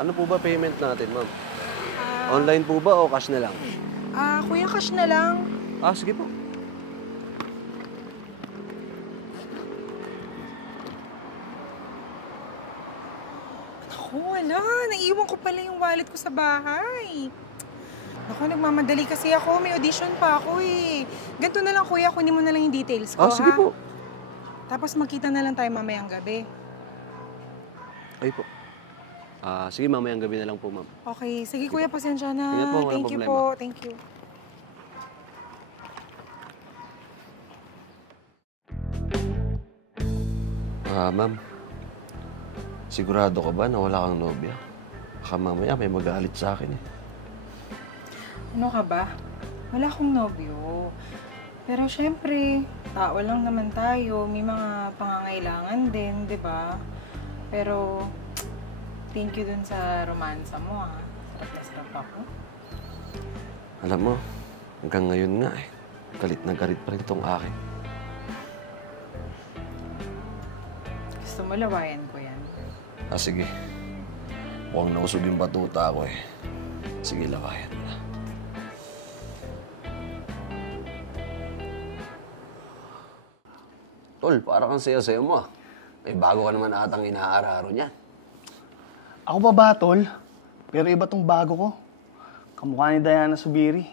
Ano po ba payment natin, ma'am? Ah, Online po ba o cash na lang? Kuya, cash na lang. Sige po. Naku, wala. Naiwan ko pala yung wallet ko sa bahay. Naku, nagmamadali kasi ako. May audition pa ako eh. Ganito na lang, kuya. Kunin mo na lang yung details ko, Sige ha? po. Tapos magkita na lang tayo mamayang gabi. Ay po. Sige, mamayang gabi na lang po, ma'am. Okay. Sige, kuya. Pasensya na. Ingat po, walang Thank you problema. po. Thank you. Ma'am. Sigurado ka ba na wala kang nobya? Baka mamaya may magalit sa akin eh. Ano ka ba? Wala akong nobyo. Pero syempre, tao lang naman tayo. May mga pangangailangan din, di ba? Pero, thank you dun sa romansa mo, ha? Sarap na sarap ako. Alam mo, hanggang ngayon nga eh. Galit na galit pa rin tong akin. Gusto mo lawayan ko yan? Sige. Mukhang nausog yung batuta ko eh. Sige, lawayan na. Tol, para kang saya-saya mo ah. May bago ka naman atang inaararo niyan. Ako pa ba, tol? Pero iba tong bago ko. Kamukha ni Diana Subiri.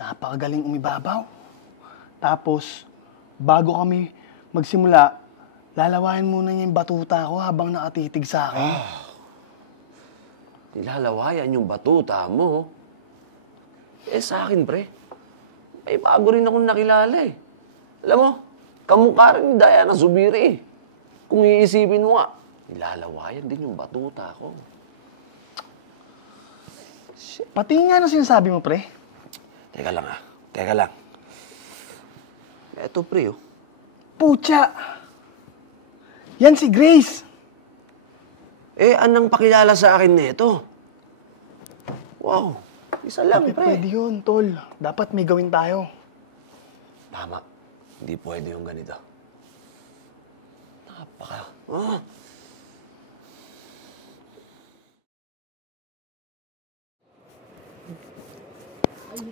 Napakagaling umibabaw. Tapos, bago kami magsimula, lalawayan muna niya yung batuta ko habang nakatitig sa akin. Nilalawayan yung batuta mo. Sa akin, pre. May bago rin akong nakilala eh. Alam mo, kamukha rin ni Diana Zubiri eh. Kung iisipin mo nga, nilalawayan din yung batuta ko. Pati nga ano sinasabi mo, pre? Teka lang ah. Teka lang. Eto, pre, oh. Pucha! Yan si Grace! Anong pakilala sa akin nito? Wow. Isa lang, pre. Pwede yun, tol. Dapat may gawin tayo. Tama. Hindi pwede yung ganito.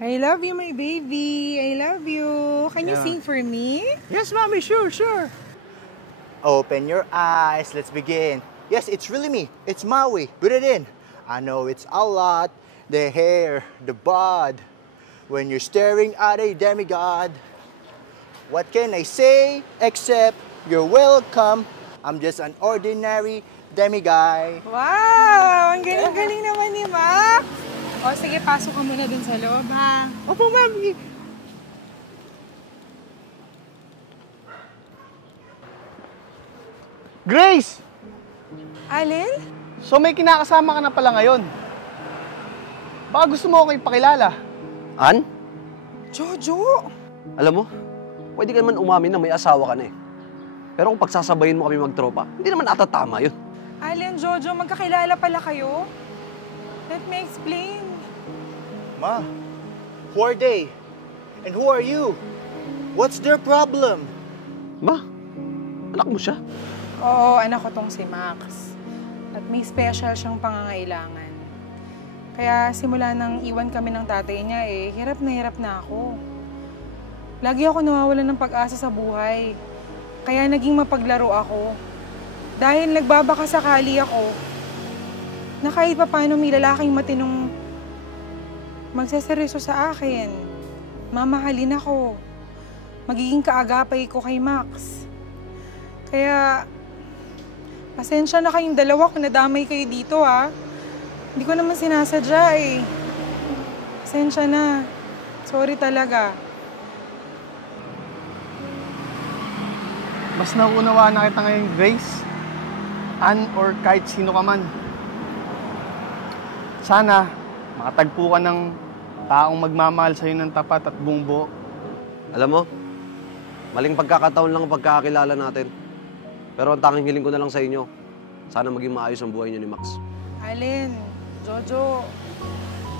I love you, my baby. I love you. Can you sing for me? Yes, mommy, sure. Open your eyes, let's begin. Yes, it's really me. It's Maui. Put it in. I know it's a lot. The hair, the bod. When you're staring at a demigod. What can I say except you're welcome? I'm just an ordinary demiguy. Wow! Ang galing-galing naman ni Max. O, sige, pasok ka muna dun sa loob, ha? Opo, mami. Grace! Alin? So may kinakasama ka na pala ngayon. Baka gusto mo ako ipakilala. An? Jojo! Alam mo, pwede ka naman umamin na may asawa ka na eh. Pero kung pagsasabayin mo kami magtropa, hindi naman ata tama yun. Alin, Jojo, magkakilala pala kayo? Let me explain. Ma, who are they? And who are you? What's their problem? Ma, anak mo siya. Oo, anak ko tong si Max. At may special siyang pangangailangan. Kaya simula nang iwan kami ng tatay niya hirap na ako. Lagi ako nawawalan ng pag-asa sa buhay. Kaya naging mapaglaro ako. Dahil nagbabaka sakali ako na kahit pa paano may lalaking matinong magseseryoso sa akin. Mamahalin ako. Magiging kaagapay ko kay Max. Kaya, pasensya na kayong dalawa kung nadamay kayo dito, ha. Hindi ko naman sinasadya, eh. Pasensya na. Sorry talaga. Mas nauunawaan na kita ngayon, Grace. Ann or kahit sino ka man. Sana, makatagpo ka ng taong magmamahal sa'yo ng tapat at buong buo. Alam mo, maling pagkakataon lang ang pagkakakilala natin. Pero ang tanging hiling ko na lang sa inyo, sana maging maayos ang buhay niyo ni Max. Alin, Jojo,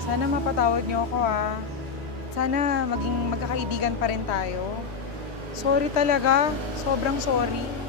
sana mapatawad niyo ako, ha. Sana maging magkakaibigan pa rin tayo. Sorry talaga. Sobrang sorry.